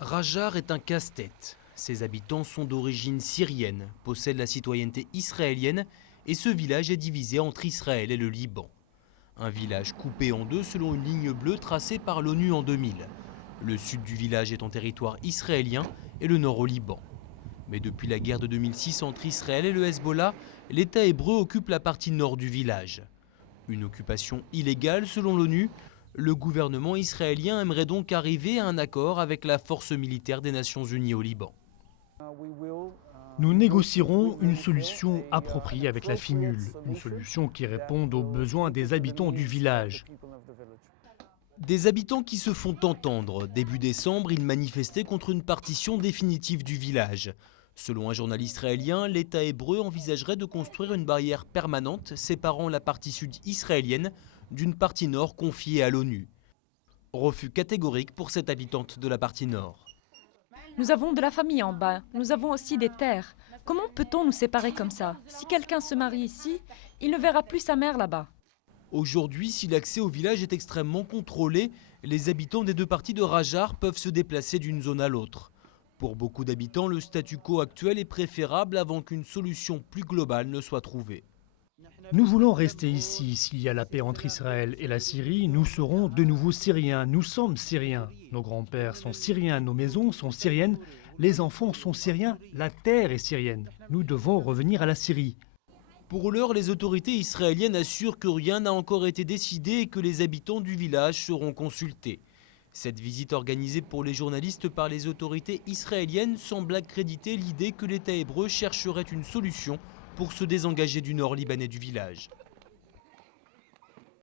Rajar est un casse-tête. Ses habitants sont d'origine syrienne, possèdent la citoyenneté israélienne et ce village est divisé entre Israël et le Liban. Un village coupé en deux selon une ligne bleue tracée par l'ONU en 2000. Le sud du village est en territoire israélien et le nord au Liban. Mais depuis la guerre de 2006 entre Israël et le Hezbollah, l'État hébreu occupe la partie nord du village. Une occupation illégale selon l'ONU. Le gouvernement israélien aimerait donc arriver à un accord avec la force militaire des Nations Unies au Liban. Nous négocierons une solution appropriée avec la FINUL, une solution qui réponde aux besoins des habitants du village. Des habitants qui se font entendre. Début décembre, ils manifestaient contre une partition définitive du village. Selon un journal israélien, l'État hébreu envisagerait de construire une barrière permanente séparant la partie sud israélienne d'une partie nord confiée à l'ONU. Refus catégorique pour cette habitante de la partie nord. Nous avons de la famille en bas, nous avons aussi des terres. Comment peut-on nous séparer comme ça? Si quelqu'un se marie ici, il ne verra plus sa mère là-bas. Aujourd'hui, si l'accès au village est extrêmement contrôlé, les habitants des deux parties de Rajar peuvent se déplacer d'une zone à l'autre. Pour beaucoup d'habitants, le statu quo actuel est préférable avant qu'une solution plus globale ne soit trouvée. Nous voulons rester ici. S'il y a la paix entre Israël et la Syrie, nous serons de nouveau Syriens. Nous sommes Syriens. Nos grands-pères sont Syriens, nos maisons sont syriennes, les enfants sont Syriens, la terre est syrienne. Nous devons revenir à la Syrie. Pour l'heure, les autorités israéliennes assurent que rien n'a encore été décidé et que les habitants du village seront consultés. Cette visite organisée pour les journalistes par les autorités israéliennes semble accréditer l'idée que l'État hébreu chercherait une solution pour se désengager du nord libanais du village.